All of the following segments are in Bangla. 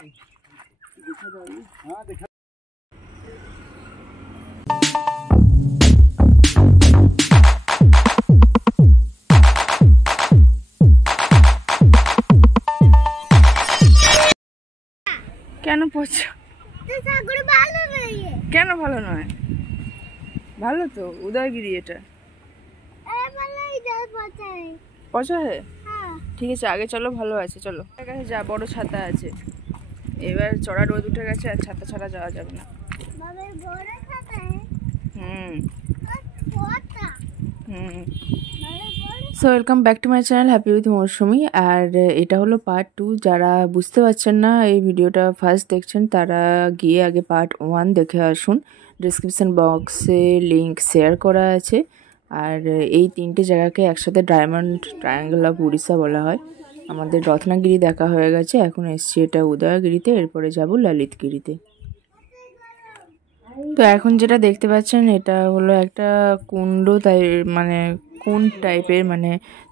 देखा जाएगी। हाँ देखा। কেন পড়ছো? কেন ভালো নয়? ভালো তো, উদয়গিরি এটা। পচা হ্যাঁ, ঠিক আছে আগে চলো, ভালো আছে চলো। যা বড় ছাতা আছে, এবার চড়া রোদ উঠে গেছে আর ছাতা ছাড়া যাওয়া যাবে না। So welcome back to my channel happy with Mousumi. আর এটা হলো পার্ট 2। যারা বুঝতে পারছেন না এই ভিডিওটা ফার্স্ট দেখছেন তারা গিয়ে আগে পার্ট 1 দেখে আসুন। ডিসক্রিপশান বক্সে লিঙ্ক শেয়ার করা আছে। আর এই 3টে জায়গাকে একসাথে ডায়মন্ড ট্রায়াঙ্গেল অফ উড়িষ্যা বলা হয়। আমাদের রত্নাগিরি দেখা হয়ে গেছে, এখন এসছি এটা উদয়গিরিতে, এরপরে যাব ললিতগিরিতে। তো এখন যেটা দেখতে পাচ্ছেন এটা হলো একটা কুণ্ড, তাই মানে কুণ্ড টাইপের, মানে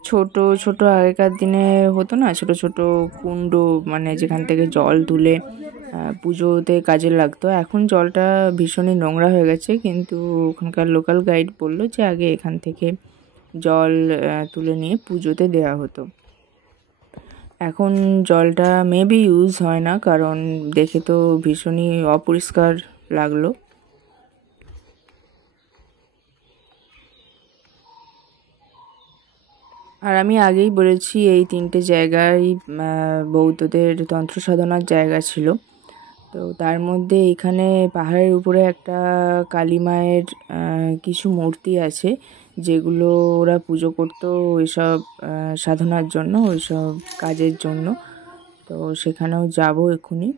ছোট ছোট আগেকার দিনে হতো না, ছোট ছোট কুণ্ড, মানে যেখান থেকে জল তুলে পুজোতে কাজে লাগতো। এখন জলটা ভীষণই নোংরা হয়ে গেছে, কিন্তু ওখানকার লোকাল গাইড বললো যে আগে এখান থেকে জল তুলে নিয়ে পুজোতে দেওয়া হতো। এখন জলটা মেবি ইউজ হয় না, কারণ দেখে তো ভীষণই অপরিষ্কার লাগলো। আর আমি আগেই বলেছি এই 3টে জায়গায় বৌদ্ধদের তন্ত্র সাধনার জায়গা ছিল। তো তার মধ্যে এখানে পাহাড়ের উপরে একটা কালী মায়ের কিছু মূর্তি আছে, যেগুলো ওরা পুজো করতো ওইসব সাধনার জন্য, ওইসব কাজের জন্য। তো সেখানেও যাবো এক্ষুনি।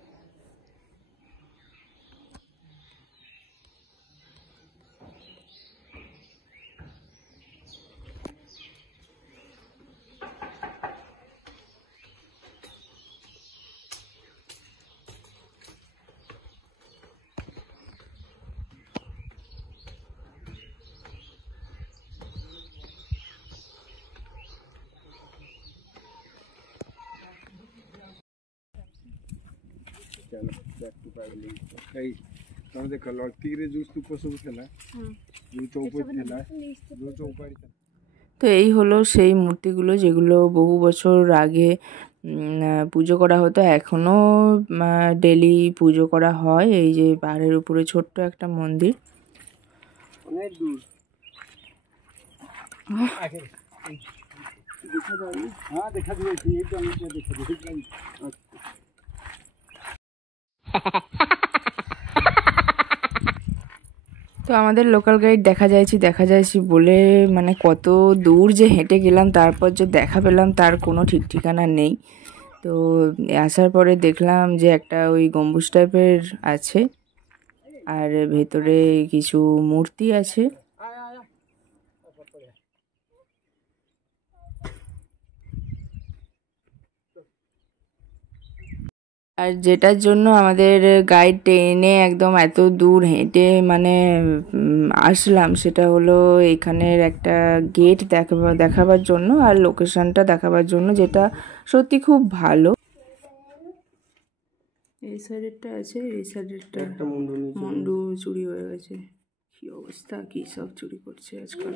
তো এই হলো সেই মূর্তিগুলো যেগুলো বহু বছর আগে পুজো করা হতো, এখনো ডেলি পুজো করা হয়। এই যে পাহাড়ের উপরে ছোট্ট একটা মন্দির। অনেক দূর देखा जाएगी। हाँ देखा दिएছি, এটা আমি দেখে দেখলাম। তো আমাদের লোকাল গাইড দেখা যাইছি বলে মানে কত দূর যে হেঁটে গেলাম, তারপর যে দেখা পেলাম তার কোনো ঠিক ঠিকানা নেই। তো আসার পরে দেখলাম যে একটা ওই গম্বুজ টাইপের আছে, আর ভেতরে কিছু মূর্তি আছে। আর যেটার জন্য আমাদের গাইড টেনে একদম এত দূর হেঁটে মানে আসলাম, সেটা হলো এখানের একটা গেট দেখাবার জন্য আর লোকেশনটা দেখাবার জন্য, যেটা সত্যি খুব ভালো। এই সাইডেরটা আছে, এই সাইডেরটা একটা মুন্ডু চুরি হয়ে গেছে। কি অবস্থা, কি সব চুরি করছে আজকাল।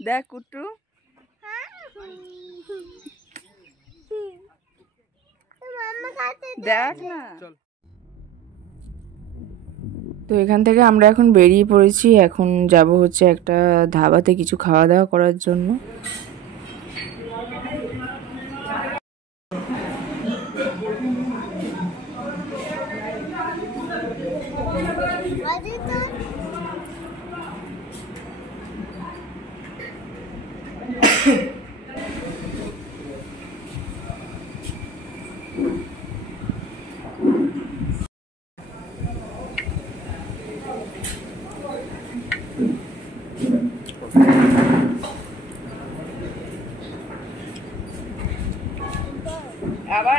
দেখ কুট্টু, দেখ না। তো এখান থেকে আমরা এখন বেরিয়ে পড়েছি, এখন যাব হচ্ছে একটা ধাবাতে কিছু খাওয়া দাওয়া করার জন্য।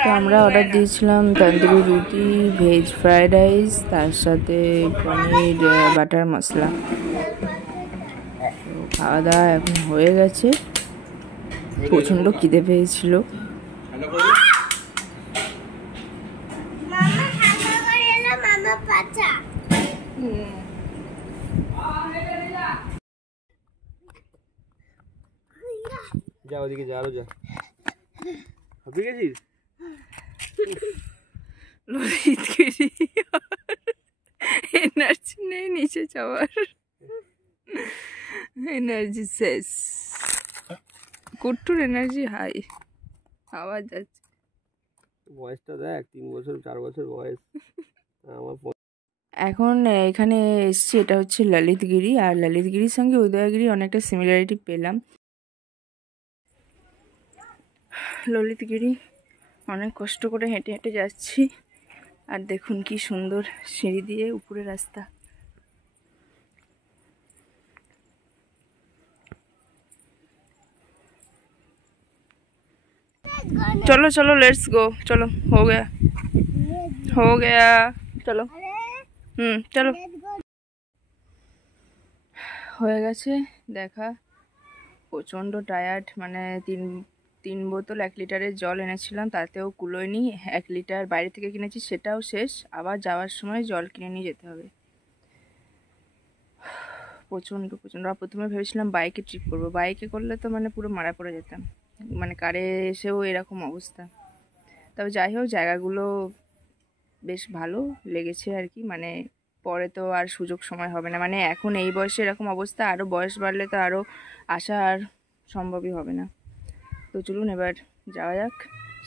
তো আমরা অর্ডার দিয়েছিলাম তন্দুরি রুটি, ভেজ ফ্রাইড রাইস, তার সাথে পনির বাটার মশলা। খাওয়া দাওয়া এখন হয়ে গেছে, প্রচণ্ড খিদে পেয়েছিল। যা ওদিকে যা, আরো যা। হাঁপিয়ে গেছিস? ললিতগিরি এনার্জি নেই নিচে যাওয়ার, এনার্জি শেষ। কুট্টুর এনার্জি হাই, আওয়াজ যাচ্ছে। বয়সটা দেখ, 3 বছর 4 বছর বয়স আমার। এখন এখানে এসছি, এটা হচ্ছে ললিতগিরি। আর ললিতগিরির সঙ্গে উদয়গিরি অনেকটা সিমিলারিটি পেলাম। ললিতগিরি অনেক কষ্ট করে হেঁটে হেঁটে যাচ্ছি, আর দেখুন কি সুন্দর সিঁড়ি দিয়ে উপরে রাস্তা। चलो चलो लेट्स गो, चलो हो गया चलो। चलो হয়ে গেছে দেখা। প্রচণ্ড টায়ার্ড, মানে তিন বোতল 1 লিটারের জল এনেছিলাম, তাতেও কুলোয়নি। 1 লিটার বাইরে থেকে কিনেছি, সেটাও শেষ। আবার যাওয়ার সময় জল কিনে নিয়ে যেতে হবে। প্রচণ্ড প্রচণ্ড। আর প্রথমে ভেবেছিলাম বাইকে ট্রিপ করবো, বাইকে করলে তো মানে পুরো মারা পড়ে যেতাম, মানে কারে এসেও এরকম অবস্থা। তবে যাই হোক, জায়গাগুলো বেশ ভালো লেগেছে আর কি। মানে পরে তো আর সুযোগ সময় হবে না, মানে এখন এই বয়সে এরকম অবস্থা, আরও বয়স বাড়লে তো আরও আসা আর সম্ভবই হবে না। তো চলুন এবার যাওয়া যাক,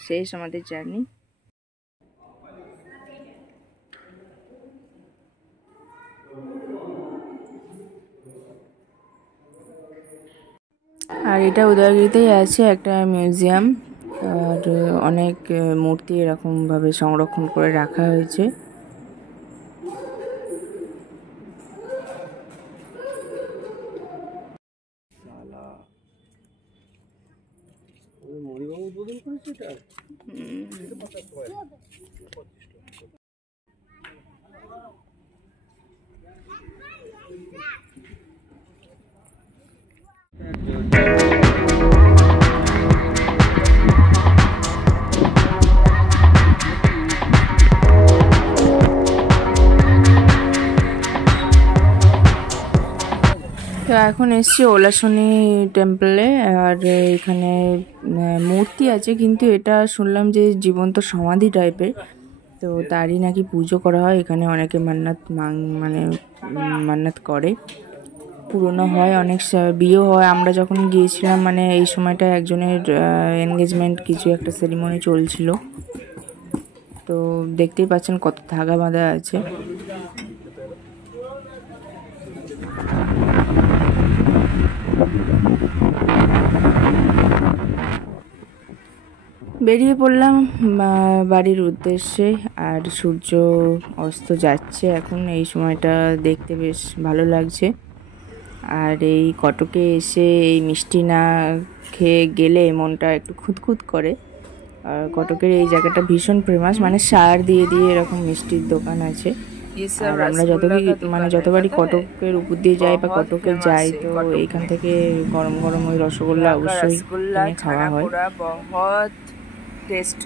শেষ আমাদের জার্নি। আর এটা উদয়গিরিতেই আছে একটা মিউজিয়াম, আর অনেক মূর্তি এরকমভাবে সংরক্ষণ করে রাখা হয়েছে। মণিবাবু উদ্বোধন করেছে এটা। তো এখন এসছি ওলাশনি টেম্পলে। আর এখানে মূর্তি আছে, কিন্তু এটা শুনলাম যে জীবন্ত সমাধি টাইপের, তো তারই নাকি পুজো করা হয় এখানে। অনেকে মানে মান্নাত করে, পুরনো হয়, অনেক বিয়েও হয়। আমরা যখন গিয়েছিলাম মানে এই সময়টা একজনের এনগেজমেন্ট, কিছু একটা সেরিমনি চলছিল। তো দেখতেই পাচ্ছেন কত ধাগা বাঁধা আছে। বেরিয়ে পড়লাম বাড়ির উদ্দেশ্যে। আর সূর্য অস্ত যাচ্ছে এখন, এই সময়টা দেখতে বেশ ভালো লাগছে। আর এই কটকে এসে এই মিষ্টি না খেয়ে গেলে মনটা একটু খুঁতখুত করে। আর কটকের এই জায়গাটা ভীষণ ফেমাস, মানে সার দিয়ে দিয়ে এরকম মিষ্টির দোকান আছে। আর আমরা যতবারই কটকের উপর দিয়ে যাই বা কটকে যাই, তো এইখান থেকে গরম গরম ওই রসগোল্লা অবশ্যই কিনে খাওয়া হয়। টেস্ট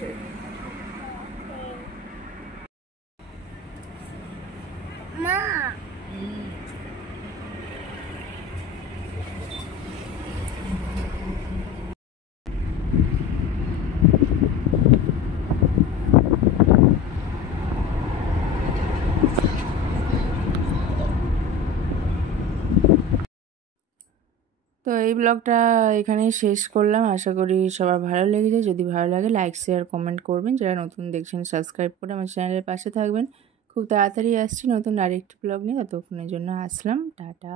তো এই ব্লগটা এখানেই শেষ করলাম। আশা করি সবার ভালো লেগেছে। যদি ভালো লাগে লাইক শেয়ার কমেন্ট করবেন। যারা নতুন দেখছেন সাবস্ক্রাইব করে আমার চ্যানেলের পাশে থাকবেন। খুব তাড়াতাড়ি আসছি নতুন আরেকটি ব্লগ নিয়ে, ততক্ষণের জন্য আসলাম, টাটা।